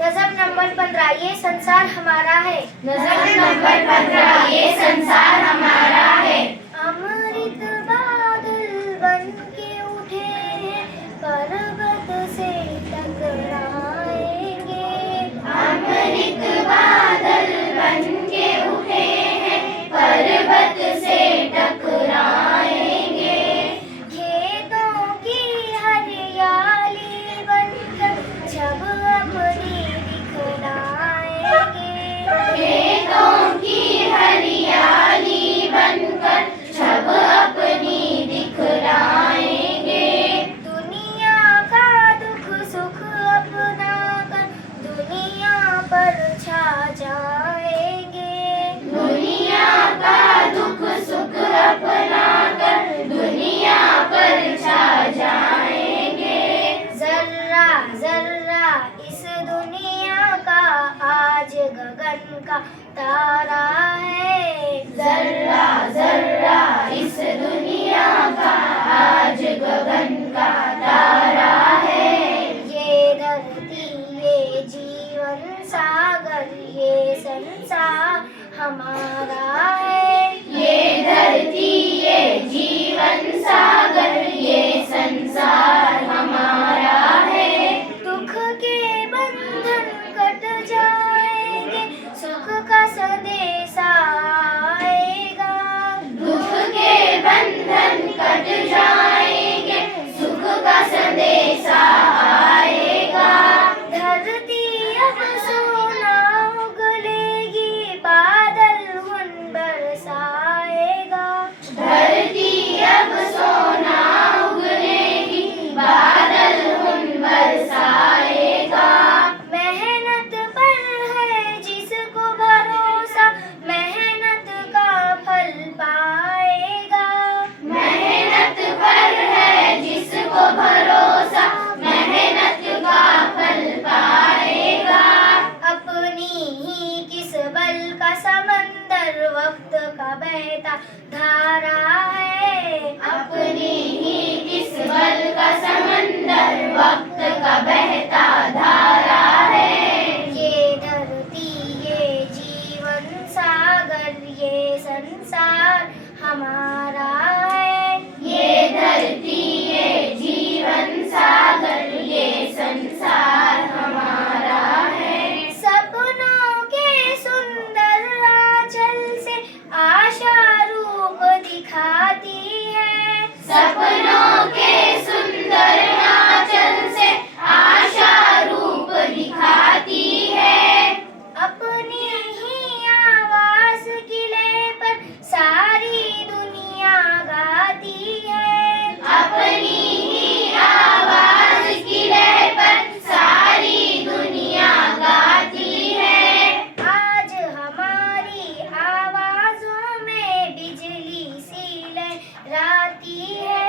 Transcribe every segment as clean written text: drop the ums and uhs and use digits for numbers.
नज़म नंबर 15 ये संसार हमारा है। नज़म नंबर 15 ये संसार हमारा है। अमृत बादल बन के उठे हैं, पर्वत से टकराएंगे। अमृत बादल बन के उठे हैं, पर्वत से टकराएंगे। खेतों की हरियाली बनकर जब अपनी दिखलाएंगे। खेतों की हरियाली बनकर छब अपनी दिखलाएंगे। दुनिया का दुख सुख अपना कर दुनिया पर छा जाएंगे। दुनिया का दुख सुख अपना कर दुनिया पर छा जाएंगे। जर्रा जर्रा इस दुनिया का आज गगन का तारा है। जर्रा जर्रा इस दुनिया का आज गगन का तारा है। ये धरती ये जीवन सागर ये संसार हमारा है। ये धरती ये जीवन सागर ये संसार हमारा है। दुख के बंधन कट जाएंगे, सुख का संदेश आएगा। दुख के बंधन कट जाएंगे, सुख का संदेश आएगा। धरती अब सोना उगलेगी, बादल उन बरसाएगा। धरती अब सोना उगलेगी, बादल उन बरसाएगा। मेहनत पर है जिसको भरोसा, मेहनत का फल पाएगा। मेहनत पर है जिसको भरोसा, मेहनत का फल पाएगा। अपनी ही किस बल का समंदर वक्त का बहता धारा है। अपनी ही किस बल का समंदर वक्त का बहता धारा है। ये धरती ये जीवन सागर ये संसार हमारा है। ये धरती ये जीवन सागर ये संसार हमारा है। सपनों के सुंदर आंचल से आशा रूप दिखाती है। सपनों के सुंदर आंचल से आशा रूप दिखाती है। अपनी ही आवाज किले पर सारी दुनिया गाती है। अपनी ही आवाज की लय पर सारी दुनिया गाती है। आज हमारी आवाजों में बिजली सी लहराती है।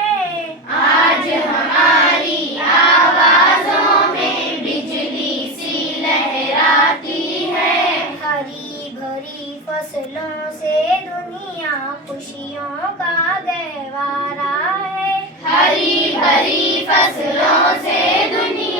आज हमारी आवाजों में बिजली सी लहराती है। हरी भरी फसलों से दुनिया खुशियों का गहवारा है। हरी भरी फसलों से दुनिया